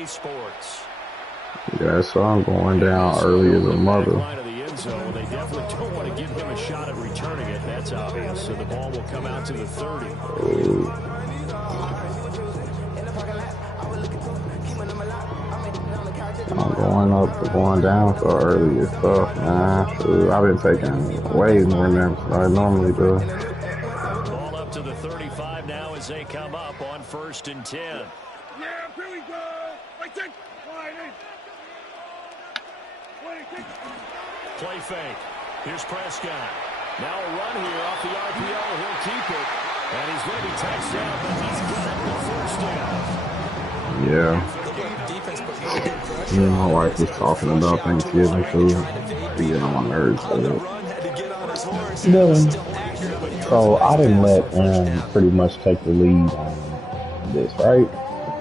EA Sports. Yeah, so I'm going down early as a mother. They definitely don't want to give him a shot at returning it. That's obvious. So the ball will come out to the 30. I'm going down so early is tough, man. Shoot, I've been taking way more naps than I normally do. Ball up to the 35 now as they come up on 1st and 10. Yeah, here we go. Play fake. Here's Prescott. Now a run here off the RPO. He'll keep it. And he's going to be touched down, but he's got the first down. Yeah. Me and my wife was talking about Thanksgiving food. Yeah, on my nerves. Dylan, so I didn't let Aaron pretty much take the lead on this, right?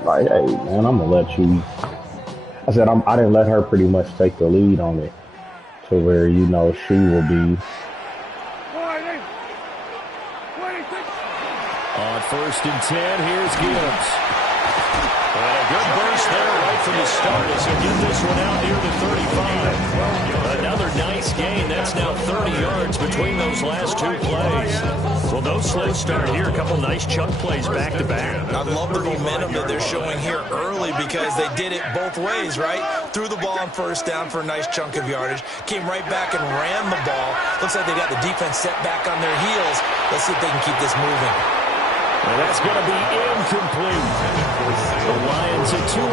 Like, hey, man, I'm going to let you. I said I didn't let her pretty much take the lead on it to where, you know, she will be. On 1st and 10, here's Gibbs. And a good burst there right from the start as he'll get this one out near the 35. Another nice gain. That's now 30 yards between those last two plays. Well, no slow start here. A couple nice chunk plays back-to-back. I love the momentum that they're showing here early because they did it both ways, right? Threw the ball on 1st down for a nice chunk of yardage. Came right back and ran the ball. Looks like they got the defense set back on their heels. Let's see if they can keep this moving. And that's going to be incomplete. The Lions at 2-0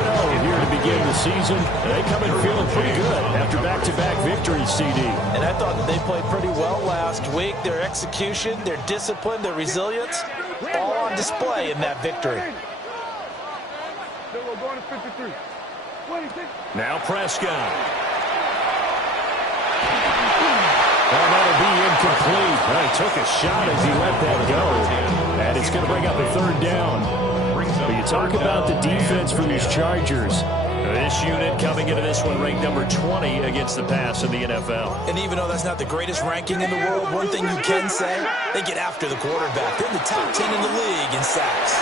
here to begin the season. They come in feeling pretty good after back-to-back victories, CD. And I thought they played pretty well last week. Their execution, their discipline, their resilience, all on display in that victory. Now Prescott. Oh, that'll be incomplete. Well, he took a shot as he let that go. And it's going to bring up a 3rd down. But you talk about the defense for these Chargers. This unit coming into this one ranked number 20 against the pass in the NFL. And even though that's not the greatest ranking in the world, one thing you can say, they get after the quarterback. They're in the top 10 in the league in sacks.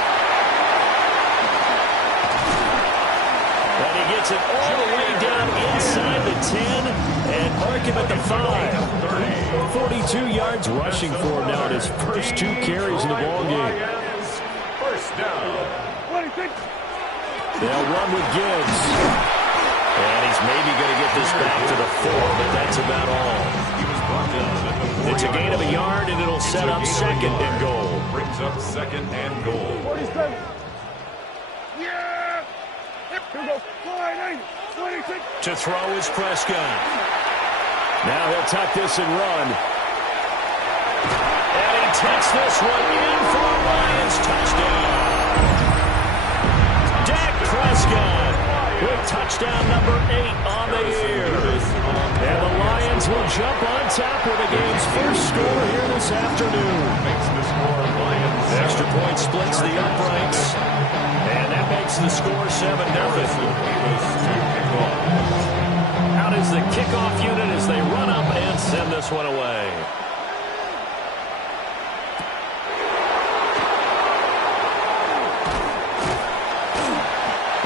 And he gets it all the way down inside the 10 and mark him at the 5. 42 yards rushing for him now in his first 2 carries in the ballgame. First down. They'll run with Gibbs. And he's maybe going to get this back to the 4, but that's about all. It's a gain of a yard, and it'll set up 2nd and goal. Brings up 2nd and goal. 47. Yeah! Here we go. 26. To throw is Prescott. Now he'll tuck this and run. And he takes this one in for a Lions touchdown. Dak Prescott with touchdown number 8 on the year. And the Lions will jump on top with the game's first score here this afternoon. Makes the score Lions. Extra point splits the uprights. And that makes the score 7-0. Out is the kickoff unit as they run up and send this one away.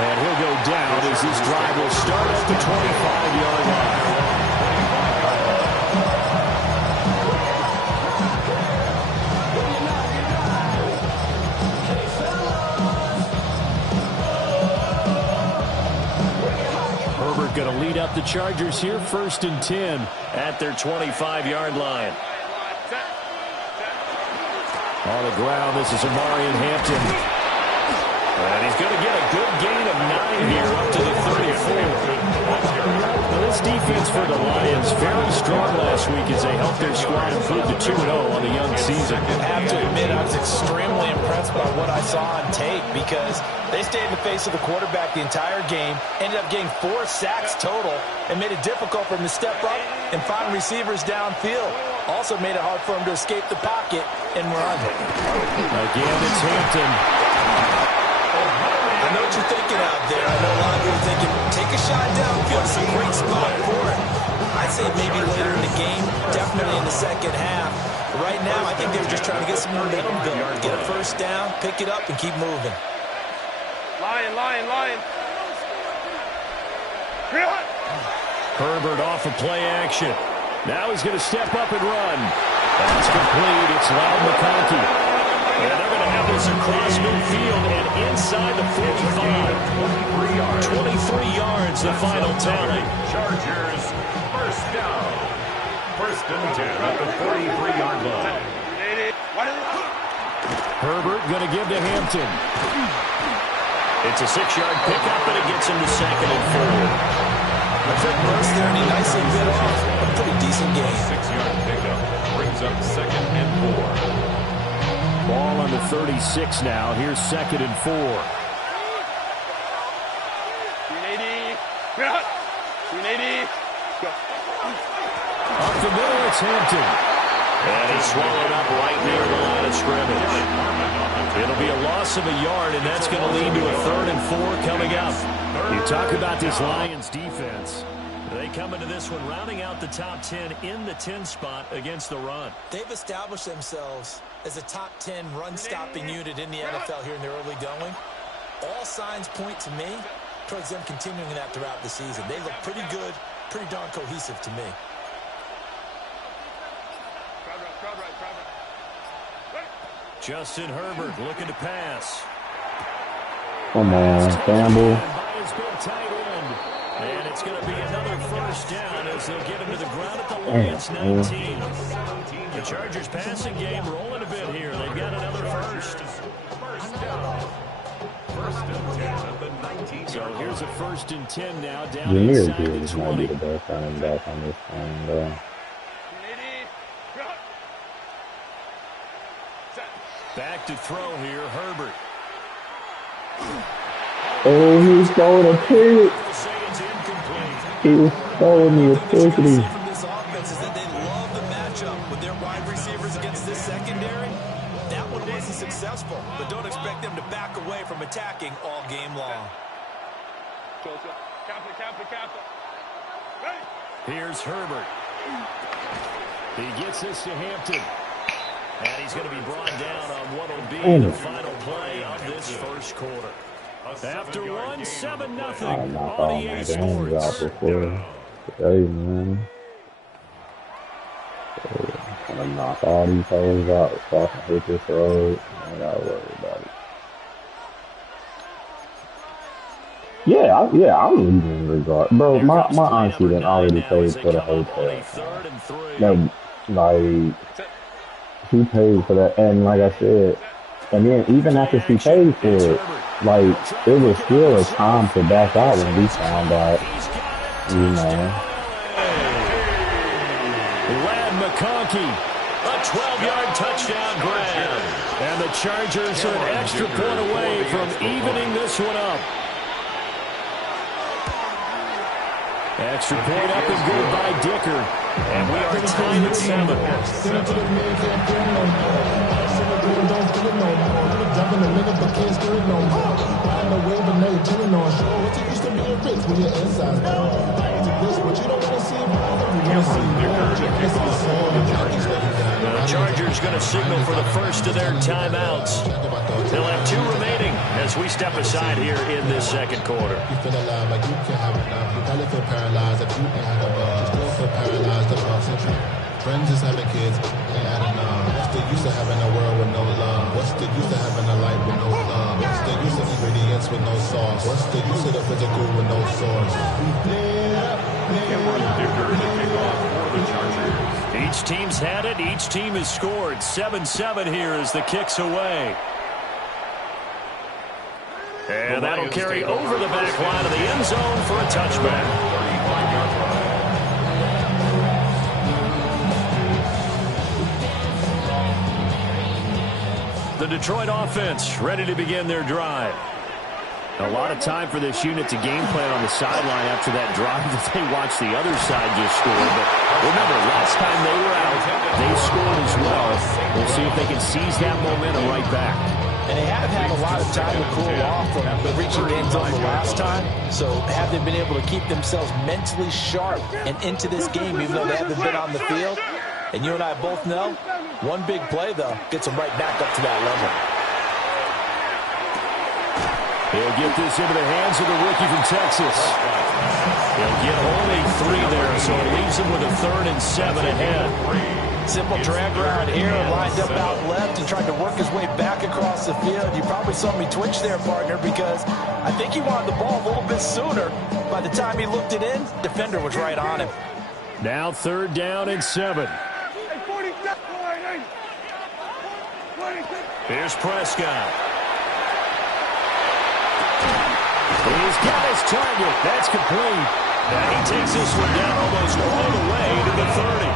And he'll go down as this drive will start at the 25-yard line. Herbert going to lead up the Chargers here, 1st and 10 at their 25-yard line. On the ground, this is Amarian Hampton. And he's going to get a good gain of 9 here up to the 34. Now this defense for the Lions, very strong last week as they helped their squad improve to 2-0 on the young season. I have to admit, I was extremely impressed by what I saw on tape because they stayed in the face of the quarterback the entire game, ended up getting 4 sacks total, and made it difficult for him to step up and find receivers downfield. Also made it hard for him to escape the pocket and run. Again, it's Hampton. I know what you're thinking out there. I know a lot of you are thinking, take a shot downfield. It's a great spot for it. I'd say maybe later in the game, definitely in the second half. But right now, I think they were just trying to get some momentum built. Get a 1st down, pick it up, and keep moving. Lion. Herbert off of play action. Now he's going to step up and run. That's complete. It's Ladd McConkey. And they're going to have this across midfield and inside the 45. 23 yards, the final tally. Chargers, first down. First and 10 at the 43-yard line. Herbert going to give to Hampton. It's a 6-yard pickup, and it gets him to 2nd and 4. A quick burst there, and he nicely bit off a pretty decent gain. 6-yard pickup brings up 2nd and 4. Ball on the 36 now. Here's 2nd and 4. Up the middle, it's Hampton. And he's swallowed up right near the line of scrimmage. It'll be a loss of a yard, and that's going to lead to a 3rd and 4 coming up. You talk about this Lions defense. They come into this one rounding out the top 10 in the 10 spot against the run. They've established themselves as a top 10 run-stopping unit in the NFL here in the early going. All signs point to me towards them continuing that throughout the season. They look pretty good, pretty darn cohesive to me. Justin Herbert looking to pass. Come on, Campbell. By his big tight end. And it's going to be another first down as they'll get him to the ground at the Lions 19. The Chargers passing game rolling a bit here. They've got another first. First down. First and 10 at the 19. So here's a 1st and 10 now down Jameer inside the Gibbs might be 20. the best running back on this one. Back to throw here, Herbert. Oh, he was throwing a pick. They'll say it's incomplete. He was throwing me a What you're going to pickety. see from this offense is that they love the matchup with their wide receivers against this secondary. That one wasn't successful, but don't expect them to back away from attacking all game long. Here's Herbert. He gets this to Hampton. And he's going to be brought down on what will be the final play of this first quarter. After one, 7-0 I knock all on my EA games out Sports. before. Hey, man. I'm gonna knock all these hoes out so I can hit this road. I ain't gotta worry about it. Yeah, I'm leaving regard. Bro, my auntie done already paid for the hotel. No, like, she paid for that, and like I said, and then even after she paid for it, like, it was still a time to back out when we found out, you know. Ladd McConkey, a 12-yard touchdown grab. And the Chargers are an extra point away from evening this one up. Extra point up and good by Dicker. And we are tied at 7. The Chargers going to signal for the first of their timeouts. They'll have 2 remaining as we step aside here in this second quarter. You feel alive like you can have enough. You probably feel paralyzed if you ain't had a buzz. Still feel paralyzed about century. Friends is having kids, ain't adding up. What's the use of having a world with no love? What's the use of having a life with no love? What's the use of ingredients with no sauce? What's the use of the physical with no source? Cameron Dicker to kick off for the Chargers. Each team's had it. Each team has scored. 7-7 here as the kick's away. And that'll carry over the back line of the end zone for a touchback. 35-yard line. The Detroit offense ready to begin their drive. A lot of time for this unit to game plan on the sideline after that drive that they watched the other side just score. But remember, last time they were out, they scored as well. We'll see if they can seize that momentum right back. And they have had a lot of time to cool off from reaching the end zone the last time. So have they been able to keep themselves mentally sharp and into this game, even though they haven't been on the field? And you and I both know, one big play, though, gets them right back up to that level. He'll get this into the hands of the rookie from Texas. He'll get only 3 there, so it leaves him with a 3rd and 7 ahead. Simple drag route here, lined up out left and tried to work his way back across the field. You probably saw me twitch there, partner, because I think he wanted the ball a little bit sooner. By the time he looked it in, defender was right on him. Now 3rd down and 7. Here's Prescott. He's got his target. That's complete. And he takes this one down almost all the way to the 30.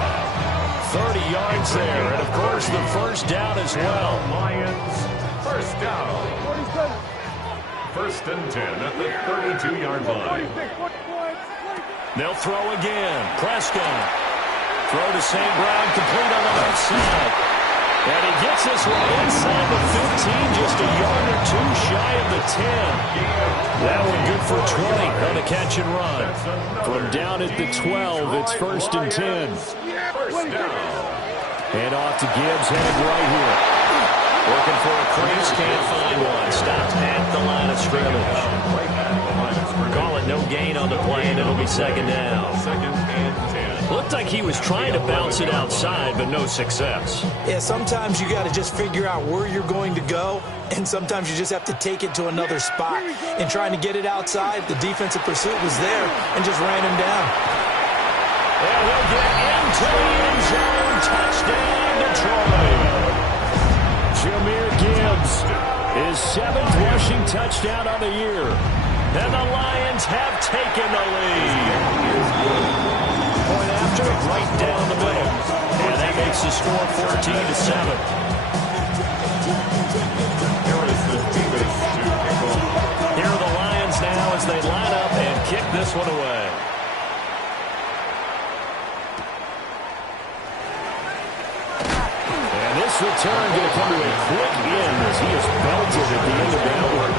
30 yards there. And, of course, the first down as well. Lions, first down. 1st and 10 at the 32-yard line. They'll throw again. Prescott. Throw to St. Brown, complete on the left side. And he gets this one inside the 15, just a yard or 2 shy of the 10. That one good for 20 on the catch and run. From down at the 12, it's 1st and 10. First down. And off to Gibbs, headed right here. Looking for a crease, can't find one. Stopped at the line of scrimmage. Call it no gain on the play, and it'll be 2nd down. 2nd and 10. Looked like he was trying to bounce it outside, but no success. Yeah, sometimes you got to just figure out where you're going to go, and sometimes you just have to take it to another spot. And trying to get it outside, the defensive pursuit was there and just ran him down. And he'll get into the end zone. Touchdown, Detroit. Jahmyr Gibbs, his 7th rushing touchdown of the year. And the Lions have taken the lead. Point after, right down the middle. And that makes the score 14-7. Here are the Lions now as they line up and kick this one away. And this return going to come to a quick end as he is belted at the end of that one.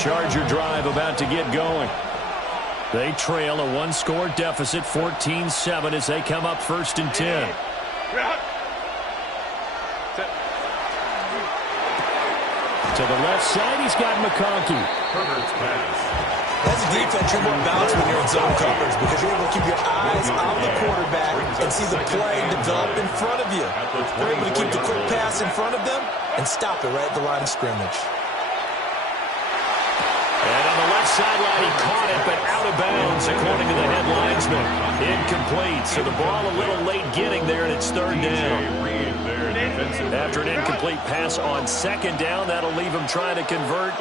Charger drive about to get going. They trail a 1-score deficit, 14-7, as they come up 1st and 10. To the left side, he's got McConkey. As a defense, you're more balanced when you're in zone coverage because you're able to keep your eyes on the quarterback and see the play develop in front of you. You're able to keep the quick pass in front of them and stop it right at the line of scrimmage. And on the left sideline, he caught it, but out of bounds, according to the head linesman. Incomplete, so the ball a little late getting there, and it's 3rd down. After an incomplete pass on 2nd down, that'll leave him trying to convert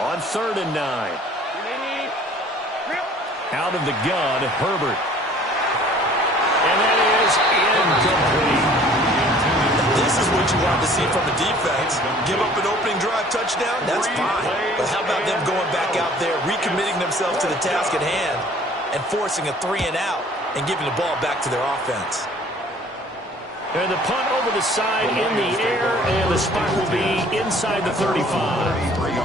on 3rd and 9. Out of the gun, Herbert. And that is incomplete. This is what you want to see from a defense. Give up an opening drive touchdown, that's fine. But how about them going back out there, recommitting themselves to the task at hand, and forcing a 3-and-out and giving the ball back to their offense. And the punt over the side in the air, and the spot will be inside the 35.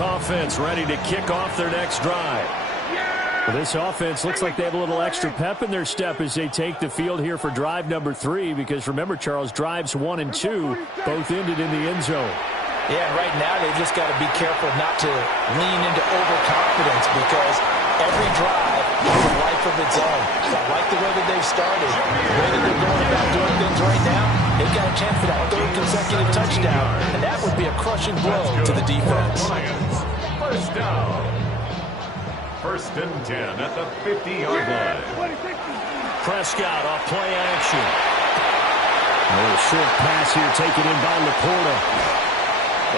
Offense ready to kick off their next drive. Well, this offense looks like they have a little extra pep in their step as they take the field here for drive number 3, because remember, Charles, drives 1 and 2 both ended in the end zone. Yeah, and right now they just got to be careful not to lean into overconfidence because every drive has a life of its own. So I like the way that they've started, the way that they're going about doing things right now. They've got a chance for that 3rd consecutive touchdown, and that would be a crushing blow to the defense. First down. 1st and 10 at the 50-yard line. Prescott off play action. A little short pass here taken in by Laporta.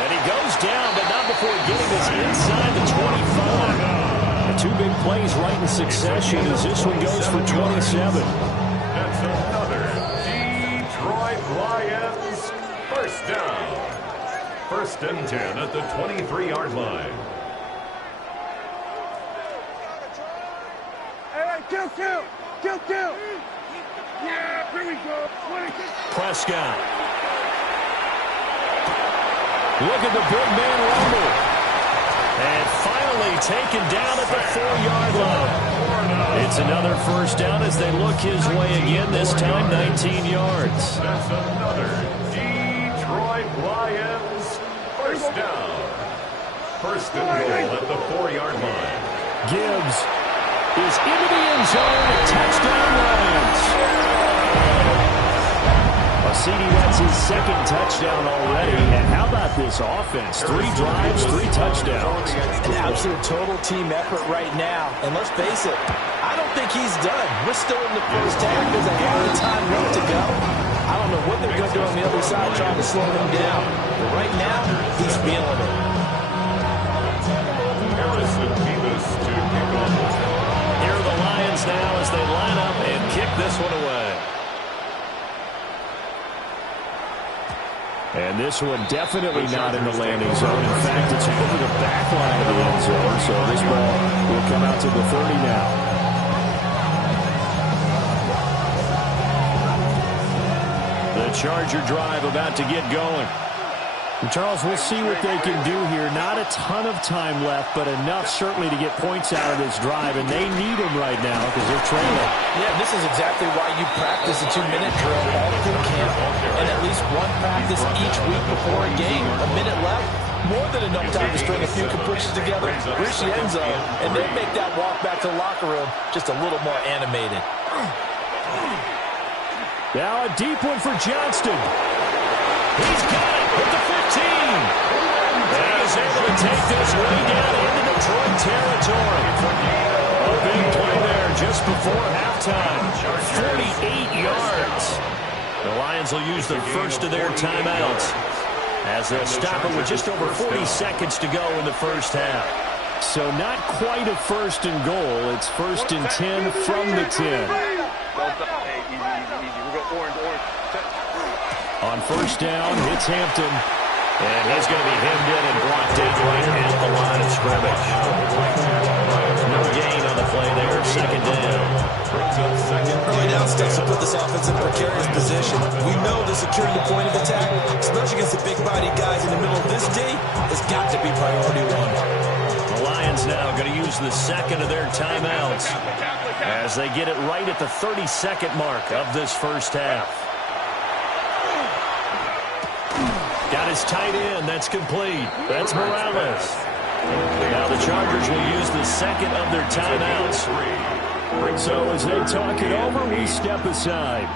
And he goes down, but not before getting this inside the 25. 2 big plays right in succession as this one goes for 27. That's another Detroit Lions first down. 1st and 10 at the 23-yard line. Hey, kill. Yeah, here we go. 26. Prescott. Look at the big man rumble. And finally taken down at the 4-yard line. It's another first down as they look his way again, this time 19 yards. That's another Detroit Lions first down. First and goal at the 4-yard line. Gibbs is into the end zone. Touchdown Lions. CD, that's his second touchdown already. And how about this offense? 3 drives, 3 touchdowns. An absolute total team effort right now. And let's face it, I don't think he's done. We're still in the first half. There's a lot of time left to go. I don't know what they're going to do on the other side trying to slow him down. But right now, he's feeling it. Harrison Beavis to kick off. Here are the Lions now as they line up and kick this one away. And this one definitely not in the landing zone. In fact, it's over the back line of the end zone. So this ball will come out to the 30 now. The Charger drive about to get going. And Charles, we'll see what they can do here. Not a ton of time left, but enough certainly to get points out of this drive. And they need them right now because they're trailing. Yeah, this is exactly why you practice a 2-minute drill all through camp and at least one practice each week before a game. A minute left, more than enough time to string a few completions together, reach the end zone, and then make that walk back to the locker room just a little more animated. Now a deep one for Johnston. He's got it with the 15. And he's able to take this way down into Detroit territory. A big play there just before halftime. 48 yards. The Lions will use the first of their timeouts as they'll stop it with just over 40 seconds to go in the first half. So not quite a first and goal. It's first and 10 from the 10. On first down, it's Hampton. And he's going to be hemmed in and blocked in right at the line of scrimmage. No gain on the play there. Second down. Early down steps to put this offense in a precarious position. We know the securing the point of attack, especially against the big-bodied guys in the middle of this D, has got to be priority one. The Lions now going to use the second of their timeouts as they get it right at the 32nd mark of this first half. Got his tight end. That's complete. That's Morales. Now the Chargers will use the second of their timeouts. So as they talk it over, we step aside.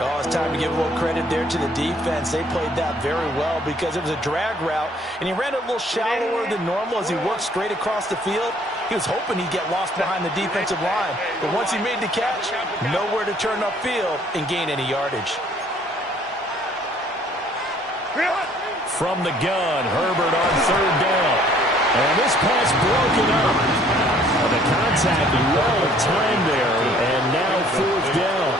Oh, it's time to give a little credit there to the defense. They played that very well because it was a drag route, and he ran a little shallower than normal as he worked straight across the field. He was hoping he'd get lost behind the defensive line. But once he made the catch, nowhere to turn upfield and gain any yardage. From the gun, Herbert on third down. And this pass broken up. And the contact well timed there. And now fourth down.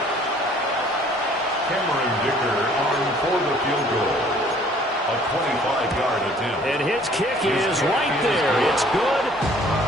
Cameron Dicker on for the field goal. A 25-yard attempt. And his kick is right there. It's good.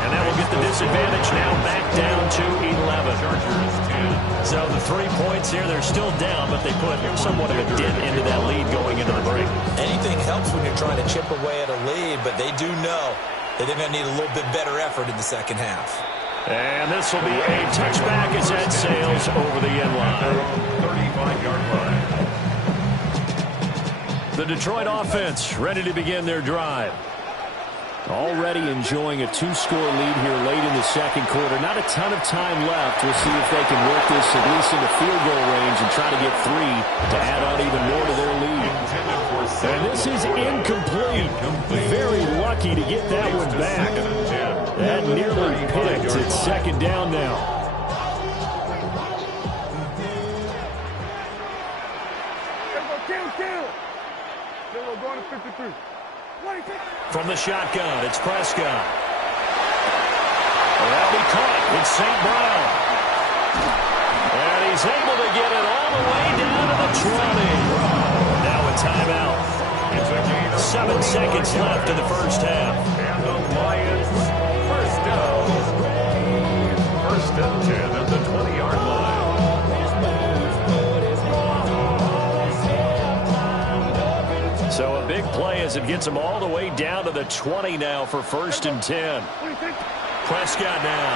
And that will get the disadvantage now back down to 11. Chargers 10. So the 3 points here, they're still down, but they put somewhat of a dent into that lead going into the break. Anything helps when you're trying to chip away at a lead, but they do know that they're going to need a little bit better effort in the second half. And this will be a touchback as that sails over the end line. 35-yard line. The Detroit offense ready to begin their drive. Already enjoying a 2-score lead here late in the second quarter. Not a ton of time left. We'll see if they can work this at least into field goal range and try to get 3 to add on even more to their lead. And this is incomplete. Very lucky to get that one back. That nearly picked. It's second down now. Going to 53. From the shotgun, it's Prescott. That'll be caught. It's St. Brown. And he's able to get it all the way down to the 20. Now a timeout. 7 seconds left in the first half. And the Lions first down. First and 10 at the 20-yard line. So a big play as it gets them all the way down to the 20 now for 1st and 10. Prescott now.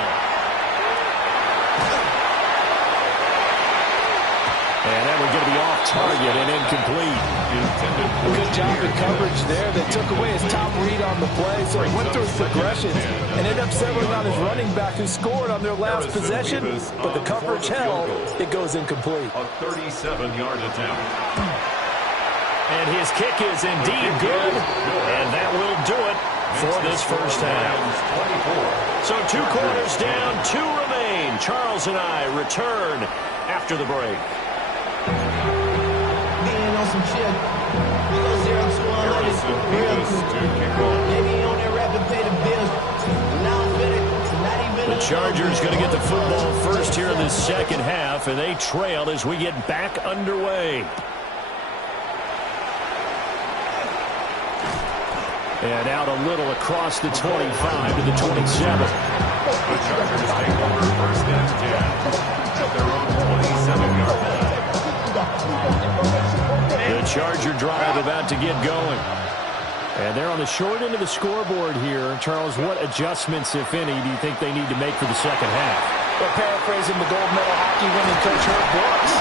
And that one's going to be off target and incomplete. Good job in coverage there. They took away his top read on the play, so he went through his progressions and ended up settling on his running back who scored on their last possession, but the coverage held. It goes incomplete. A 37-yard attempt. And his kick is indeed good, and that will do it for this first half. So 2 quarters down, 2 remain. Charles and I return after the break. Being on some shit. We go 0 to 100 real quick. Maybe on that rapid pay the bills. Now I'm with it. Not even The Chargers going to get the football first here in this second half, and they trail as we get back underway. And out a little across the 25 to the 27. The Chargers take over 1st and 10 at their own 27-yard line. The Charger drive about to get going. And they're on the short end of the scoreboard here. Charles, what adjustments, if any, do you think they need to make for the second half? Well, paraphrasing the gold medal hockey winning coach Herb Brooks,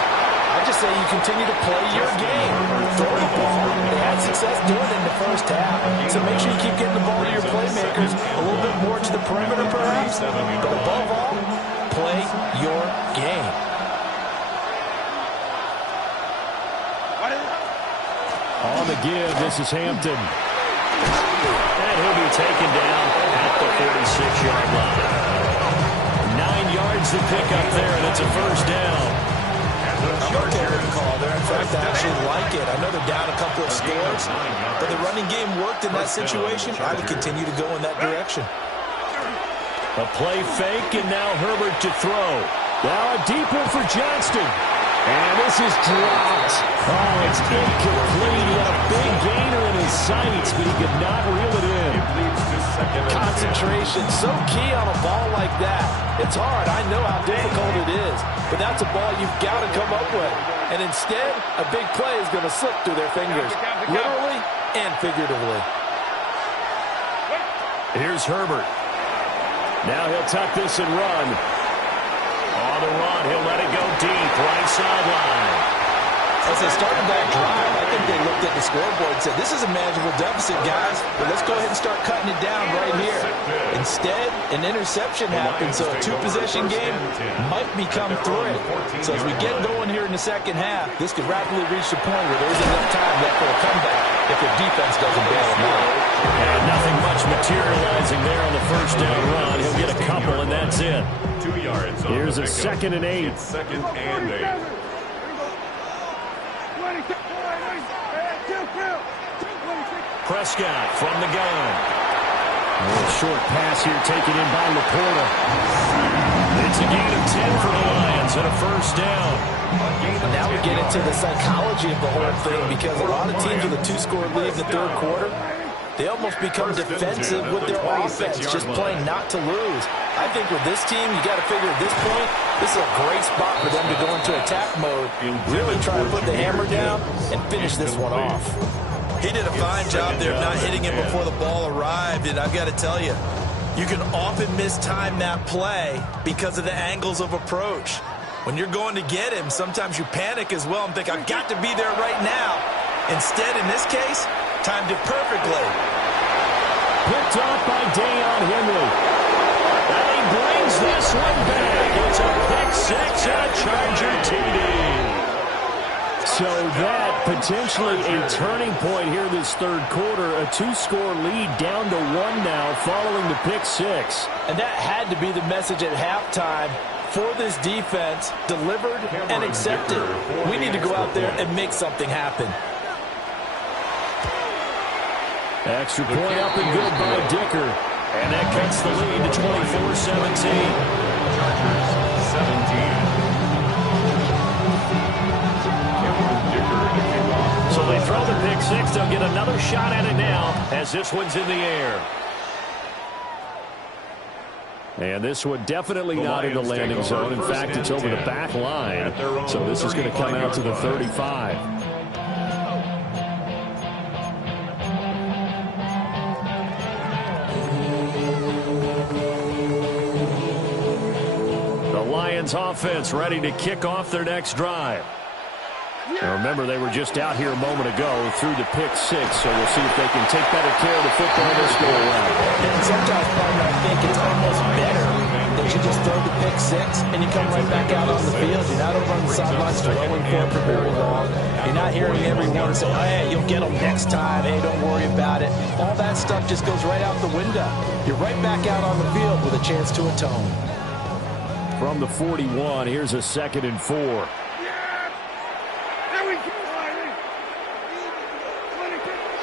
I just say you continue to play your game. Throw the ball. They had success doing it in the first half. So make sure you keep getting the ball to your playmakers a little bit more to the perimeter, perhaps. But above all, play your game. On the give, this is Hampton. And he'll be taken down at the 46-yard line. 9 yards to pick up there, and it's a first down. I'm okay with the call there. In fact, I actually like it. I know they're down a couple of scores, but the running game worked in that situation. I would continue to go in that direction. A play fake, and now Herbert to throw. Now a deep one for Johnston. And this is dropped. Oh, it's incomplete. He had a big gainer in his sights, but he could not reel it in. Concentration, so key on a ball like that. It's hard. I know how difficult it is, but that's a ball you've got to come up with. And instead, a big play is going to slip through their fingers, literally and figuratively. Here's Herbert. Now he'll tuck this and run. On the run, he'll let it go deep, right sideline. As they started that drive, I think they looked at the scoreboard and said, this is a manageable deficit, guys, but let's go ahead and start cutting it down right here. Instead, an interception happened, so a 2-possession game might become 3. So as we get going here in the second half, this could rapidly reach the point where there isn't enough time left for a comeback if their defense doesn't bail them out. And nothing much materializing there on the first down run. He'll get a couple, and that's it. 2 yards. Here's a 2nd and 8. It's 2nd and 8. Prescott from the gun. A short pass here taken in by Laporta. It's a gain of 10 for the Lions and a first down. Now we get into the psychology of the whole thing because a lot of teams with a 2-score lead in the third quarter, they almost become defensive with their offense, just playing not to lose. I think with this team, you got to figure at this point, this is a great spot for them to go into attack mode, really try to put the hammer down and finish this one off. He did a fine job there of not hitting it before the ball arrived, and I've got to tell you, you can often mistime that play because of the angles of approach. When you're going to get him, sometimes you panic as well and think, I've got to be there right now. Instead, in this case, timed it perfectly. Picked off by Deion Henry. And he brings this one back. It's a pick 6 and a Charger TD. So that potentially a turning point here this third quarter. A 2-score lead down to 1 now following the pick 6. And that had to be the message at halftime for this defense, delivered and accepted. We need to go out there and make something happen. Extra point up and good by Dicker. And that cuts the lead to 24-17. Chargers 17. So they throw the pick 6. They'll get another shot at it now as this one's in the air. And this one definitely not in the landing zone. In fact, it's over the back line. So this is going to come out to the 35. Lions offense ready to kick off their next drive. Now remember, they were just out here a moment ago through the pick six, so we'll see if they can take better care of the football this go around. And sometimes, partner, I think it's almost better that you just throw the pick six and you come right back out on the field. You're not over on the sidelines dwelling for it for very long. You're not hearing everyone say, oh, hey, you'll get them next time. Hey, don't worry about it. All that stuff just goes right out the window. You're right back out on the field with a chance to atone. From the 41, here's a 2nd and 4.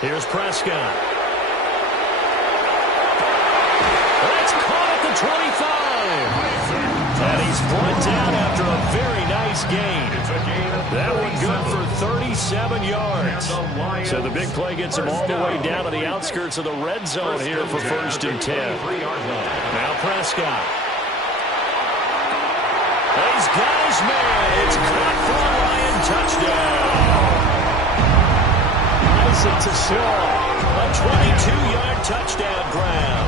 Here's Prescott. That's caught at the 25. And he's brought down after a very nice gain. That one good for 37 yards. So the big play gets him all the way down to the outskirts of the red zone here for 1st and 10. Now Prescott. He's got his man. It's caught for a Lion touchdown. To Slaw, a 22-yard touchdown grab.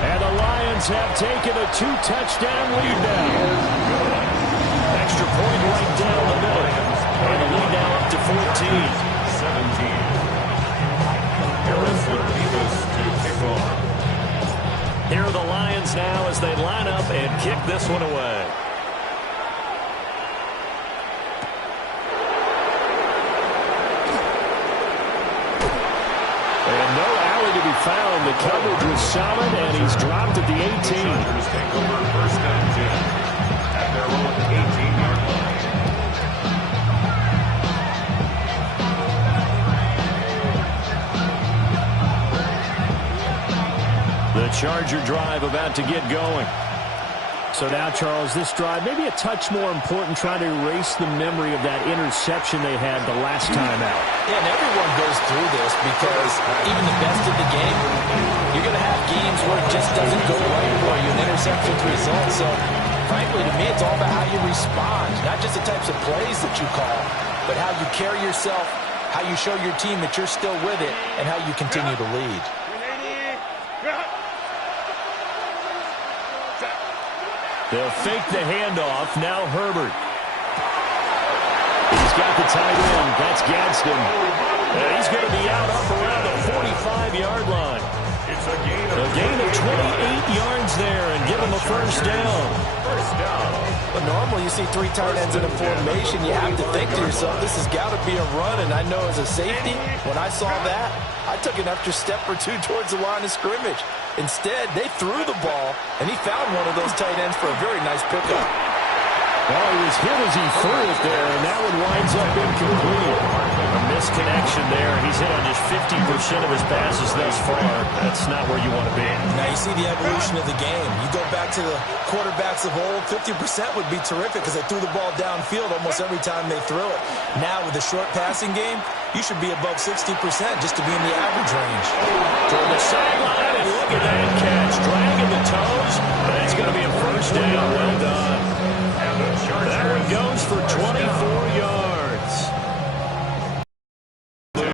And the Lions have taken a 2-touchdown lead now. Extra point right down the middle. And the lead now up to 14. 17. Here are the Lions now as they line up and kick this one away. Found. The coverage was solid, and he's dropped at the 18. Take over 1st and 10 at their own 18-yard line. The Charger drive about to get going. So now, Charles, this drive maybe a touch more important, trying to erase the memory of that interception they had the last time out. Yeah, and everyone goes through this because even the best of the game, you're going to have games where it just doesn't go right for you, and interceptions result. So, frankly, to me, it's all about how you respond, not just the types of plays that you call, but how you carry yourself, how you show your team that you're still with it, and how you continue to lead. They'll fake the handoff. Now Herbert. He's got the tight end. That's Gadsden. And he's going to be out up around the 45-yard line. It's a gain of 28 yards there and give him a 1st down. But normally you see 3 tight ends in a formation. You have to think to yourself, this has got to be a run. And I know as a safety, when I saw that, I took an extra step or two towards the line of scrimmage. Instead, they threw the ball, and he found one of those tight ends for a very nice pickup. Well, he was hit as he threw it there, and that one winds up incomplete. A misconnection there. He's hit on just 50% of his passes thus far. That's not where you want to be. Now you see the evolution of the game. You go back to the quarterbacks of old, 50% would be terrific because they threw the ball downfield almost every time they threw it. Now with the short passing game, you should be above 60% just to be in the average range. Toward the sideline.